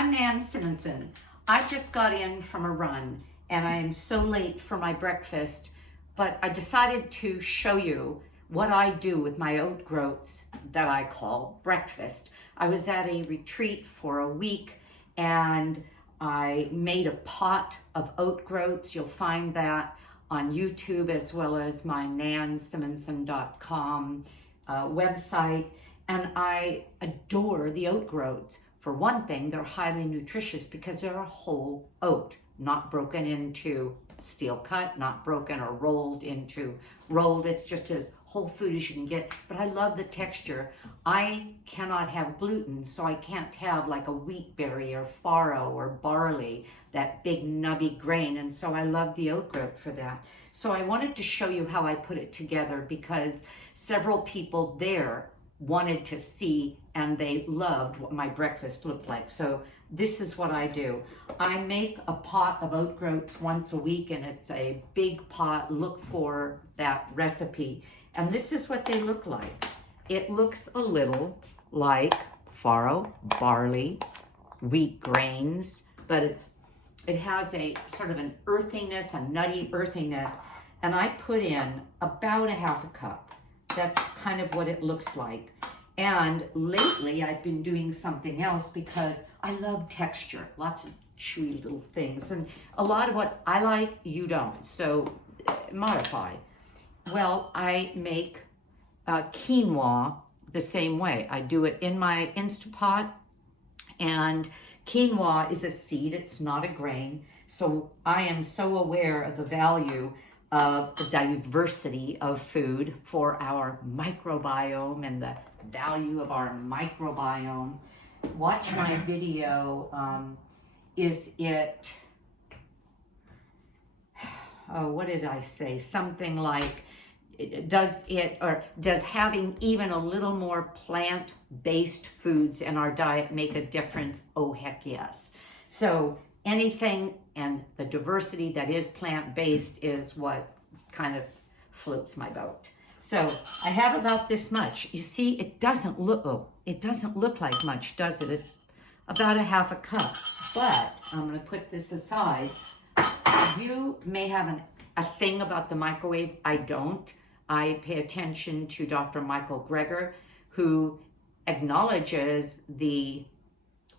I'm Nan Simonson. I just got in from a run and I am so late for my breakfast, but I decided to show you what I do with my oat groats that I call breakfast. I was at a retreat for a week and I made a pot of oat groats. You'll find that on YouTube as well as my nansimonson.com website. And I adore the oat groats. For one thing, they're highly nutritious because they're a whole oat, not broken into steel cut, not broken or rolled into rolled. It's just as whole food as you can get. But I love the texture. I cannot have gluten, so I can't have like a wheat berry or farro or barley, that big nubby grain. And so I love the oat groat for that. So I wanted to show you how I put it together because several people there wanted to see and they loved what my breakfast looked like. So this is what I do. I make a pot of oat groats once a week and it's a big pot. Look for that recipe. And this is what they look like. It looks a little like farro, barley, wheat grains, but it has a sort of an earthiness, a nutty earthiness. And I put in about a half a cup. That's kind of what it looks like. And lately I've been doing something else because I love texture, lots of chewy little things. And a lot of what I like, you don't, so modify. Well, I make quinoa the same way. I do it in my Instapot, and quinoa is a seed, it's not a grain. So I am so aware of the value of the diversity of food for our microbiome and the value of our microbiome. Watch my video. What did I say? Something like, does having even a little more plant-based foods in our diet make a difference? Oh, heck yes. So anything and the diversity that is plant-based is what kind of floats my boat. So I have about this much. You see, it doesn't look like much, does it? It's about a half a cup. But I'm going to put this aside. You may have a thing about the microwave. I don't. I pay attention to Dr. Michael Greger, who acknowledges the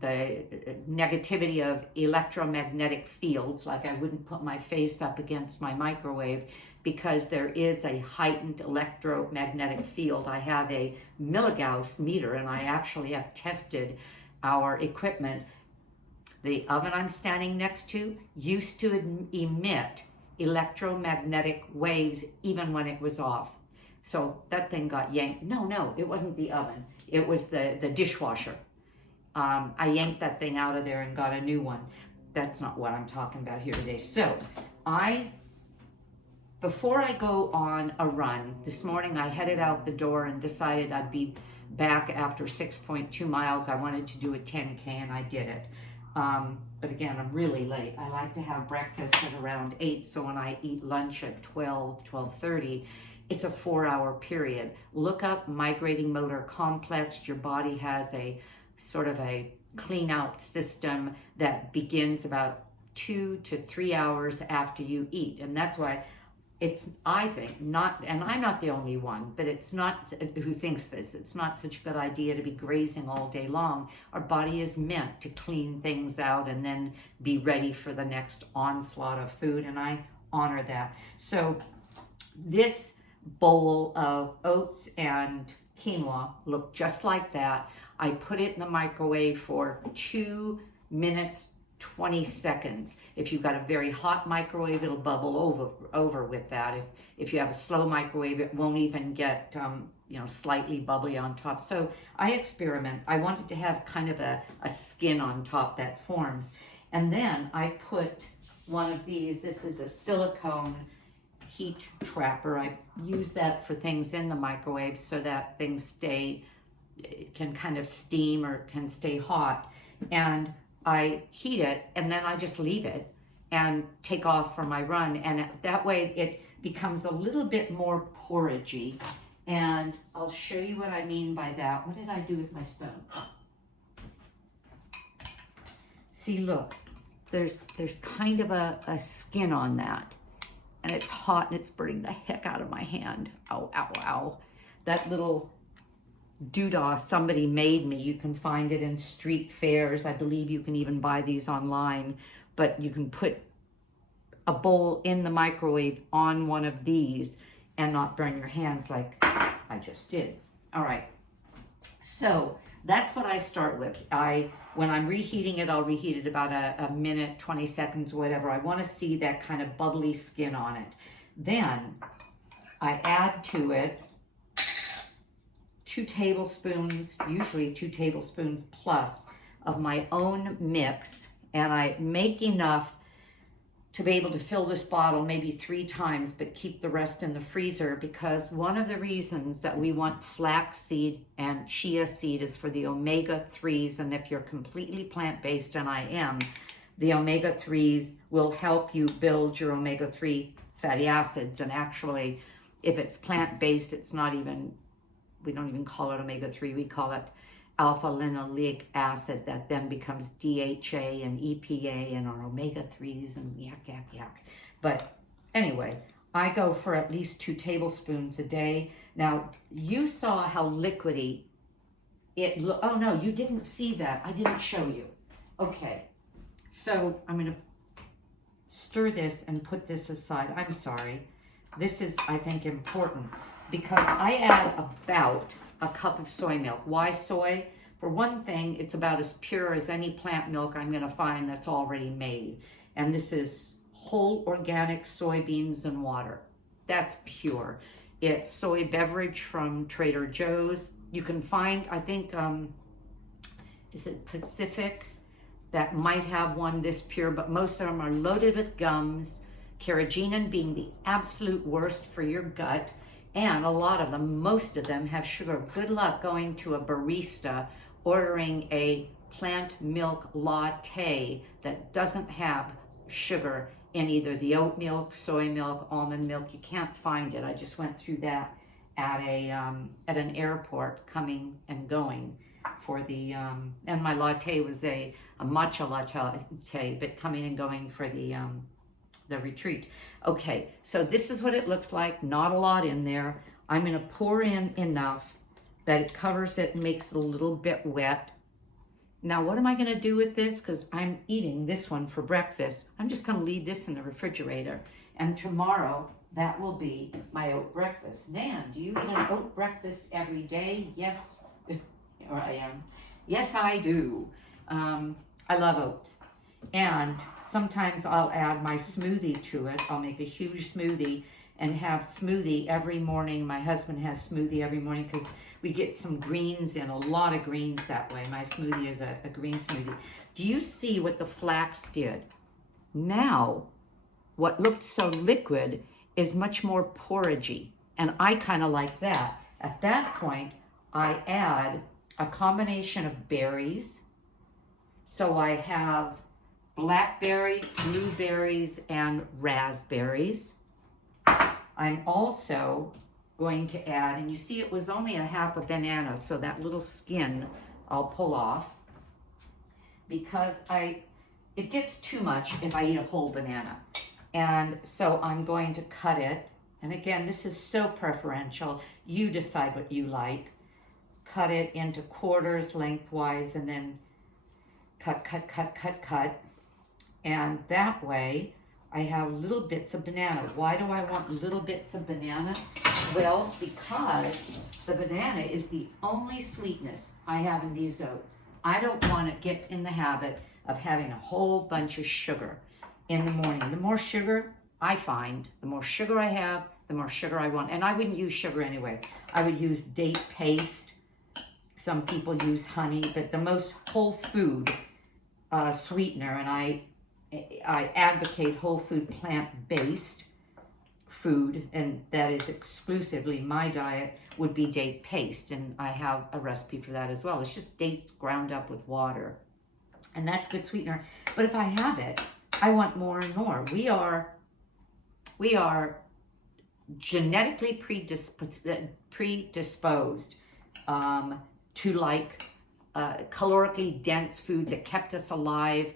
negativity of electromagnetic fields. Like, I wouldn't put my face up against my microwave because there is a heightened electromagnetic field. I have a milligauss meter and I actually have tested our equipment. The oven I'm standing next to used to emit electromagnetic waves even when it was off. So that thing got yanked. No, it wasn't the oven. It was the dishwasher. I yanked that thing out of there and got a new one. That's not what I'm talking about here today. So before I go on a run, this morning I headed out the door and decided I'd be back after 6.2 miles. I wanted to do a 10K and I did it. But again, I'm really late. I like to have breakfast at around 8, so when I eat lunch at 12:30, it's a 4-hour period. Look up migrating motor complex. Your body has a sort of a clean out system that begins about 2 to 3 hours after you eat. And that's why it's, I think, not, and I'm not the only one, but it's not, who thinks this, it's not such a good idea to be grazing all day long. Our body is meant to clean things out and then be ready for the next onslaught of food, and I honor that. So this bowl of oats and quinoa look just like that. I put it in the microwave for 2 minutes 20 seconds. If you've got a very hot microwave, it'll bubble over with that. If you have a slow microwave, it won't even get slightly bubbly on top. So I experiment. I wanted to have kind of a skin on top that forms. And then I put one of these. This is a silicone heat trapper. I use that for things in the microwave so that things can kind of steam or can stay hot. And I heat it and then I just leave it and take off for my run. And that way it becomes a little bit more porridgey. And I'll show you what I mean by that. What did I do with my spoon? See, look, there's kind of a skin on that. And it's hot and it's burning the heck out of my hand. Ow, ow, ow. That little doodah somebody made me. You can find it in street fairs. I believe you can even buy these online. But you can put a bowl in the microwave on one of these and not burn your hands like I just did. All right. So that's what I start with. When I'm reheating it, I'll reheat it about a minute, 20 seconds, whatever. I want to see that kind of bubbly skin on it. Then I add to it 2 tablespoons, usually 2 tablespoons plus of my own mix. And I make enough to be able to fill this bottle maybe 3 times, but keep the rest in the freezer, because one of the reasons that we want flax seed and chia seed is for the omega-3s. And if you're completely plant-based, and I am, the omega-3s will help you build your omega-3 fatty acids. And actually, if it's plant-based, it's not even, we don't even call it omega-3, we call it alpha-linoleic acid, that then becomes DHA and EPA and our omega-3s and yak. But anyway, I go for at least 2 tablespoons a day. Now, you saw how liquidy it looked. Oh no, you didn't see that. I didn't show you. Okay, so I'm gonna stir this and put this aside. I'm sorry. This is, I think, important because I add about a cup of soy milk. Why soy? For one thing, it's about as pure as any plant milk I'm going to find that's already made. And this is whole organic soybeans and water. That's pure. It's soy beverage from Trader Joe's. You can find, I think, is it Pacific, that might have one this pure, but most of them are loaded with gums, carrageenan being the absolute worst for your gut. And a lot of them, most of them, have sugar. Good luck going to a barista ordering a plant milk latte that doesn't have sugar in either the oat milk, soy milk, almond milk. You can't find it. I just went through that at an airport coming and going for the, and my latte was a matcha latte, but coming and going for the retreat. Okay, so this is what it looks like. Not a lot in there. I'm going to pour in enough that it covers it and makes it a little bit wet. Now, what am I going to do with this? Because I'm eating this one for breakfast. I'm just going to leave this in the refrigerator. And tomorrow, that will be my oat breakfast. Nan, do you eat an oat breakfast every day? Yes, here I am. Yes, I do. I love oats. And sometimes I'll add my smoothie to it. I'll make a huge smoothie and have smoothie every morning. My husband has smoothie every morning because we get some greens in, a lot of greens that way. My smoothie is a green smoothie. Do you see what the flax did? Now, what looked so liquid is much more porridgey. And I kind of like that. At that point, I add a combination of berries. So I have blackberries, blueberries, and raspberries. I'm also going to add, and you see it was only a half a banana, so that little skin I'll pull off because it gets too much if I eat a whole banana. And so I'm going to cut it. And again, this is so preferential. You decide what you like. Cut it into quarters lengthwise and then cut. And that way I have little bits of banana. Why do I want little bits of banana? Well, because the banana is the only sweetness I have in these oats. I don't want to get in the habit of having a whole bunch of sugar in the morning. The more sugar I find, the more sugar I have, the more sugar I want. And I wouldn't use sugar anyway. I would use date paste. Some people use honey, but the most whole food sweetener, and I advocate whole food plant-based food, and that is exclusively my diet, would be date paste. And I have a recipe for that as well. It's just dates ground up with water. And that's good sweetener. But if I have it, I want more and more. We are genetically predisposed to like calorically dense foods that kept us alive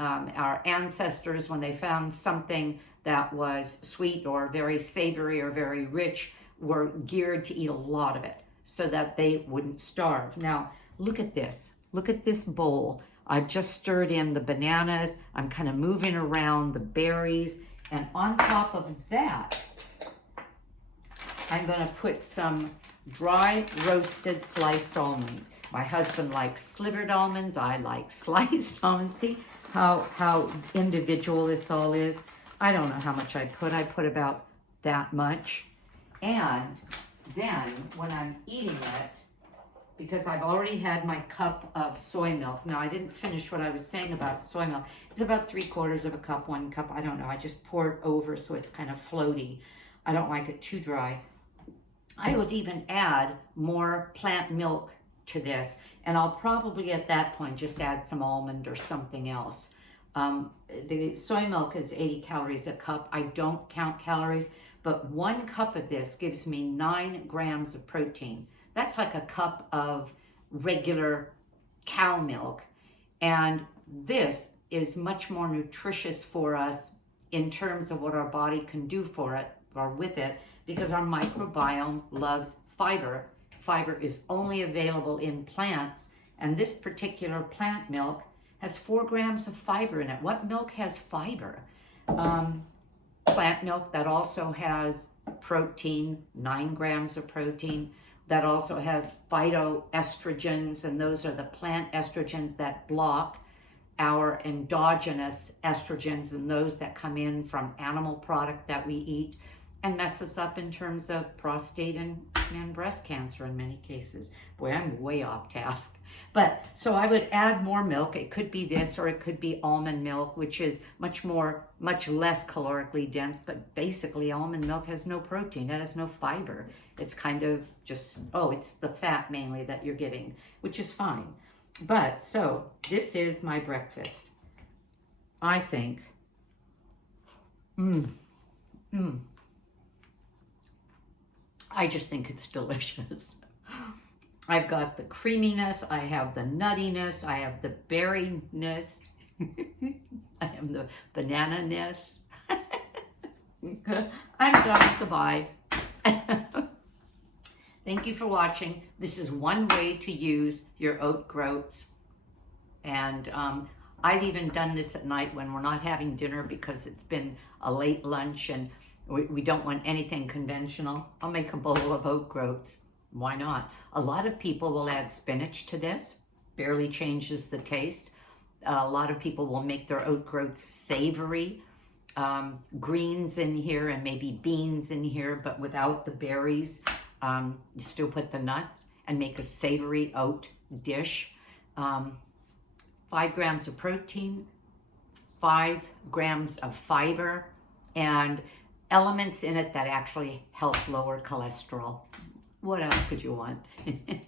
Our ancestors, when they found something that was sweet or very savory or very rich, were geared to eat a lot of it so that they wouldn't starve. Now, look at this. Look at this bowl. I've just stirred in the bananas. I'm kind of moving around the berries. And on top of that, I'm going to put some dry roasted sliced almonds. My husband likes slivered almonds. I like sliced almonds. See how individual this all is? I don't know how much I put. I put about that much. And then when I'm eating it, because I've already had my cup of soy milk. Now, I didn't finish what I was saying about soy milk. It's about 3/4 of a cup, 1 cup. I don't know. I just pour it over so it's kind of floaty. I don't like it too dry. I would even add more plant milk to this, and I'll probably at that point just add some almond or something else. The soy milk is 80 calories a cup. I don't count calories, but 1 cup of this gives me 9 grams of protein. That's like a cup of regular cow milk, and this is much more nutritious for us in terms of what our body can do for it or with it, because our microbiome loves fiber. Fiber is only available in plants, and this particular plant milk has 4 grams of fiber in it. What milk has fiber? Plant milk that also has protein, 9 grams of protein, that also has phytoestrogens, and those are the plant estrogens that block our endogenous estrogens and those that come in from animal product that we eat and mess us up in terms of prostate and breast cancer in many cases. Boy, I'm way off task. But so I would add more milk. It could be this, or it could be almond milk, which is much less calorically dense, but basically almond milk has no protein. It has no fiber. It's kind of just, it's the fat mainly that you're getting, which is fine. But so this is my breakfast. I think, I just think it's delicious. I've got the creaminess, I have the nuttiness, I have the berryness, I have the banana-ness. I'm done. Goodbye. Thank you for watching. This is one way to use your oat groats. And I've even done this at night when we're not having dinner because it's been a late lunch and we don't want anything conventional. I'll make a bowl of oat groats. Why not? A lot of people will add spinach to this. Barely changes the taste. A lot of people will make their oat groats savory. Greens in here and maybe beans in here, but without the berries. You still put the nuts and make a savory oat dish. 5 grams of protein, 5 grams of fiber, and elements in it that actually help lower cholesterol. What else could you want?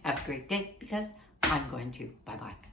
Have a great day, because I'm going to. Bye-bye.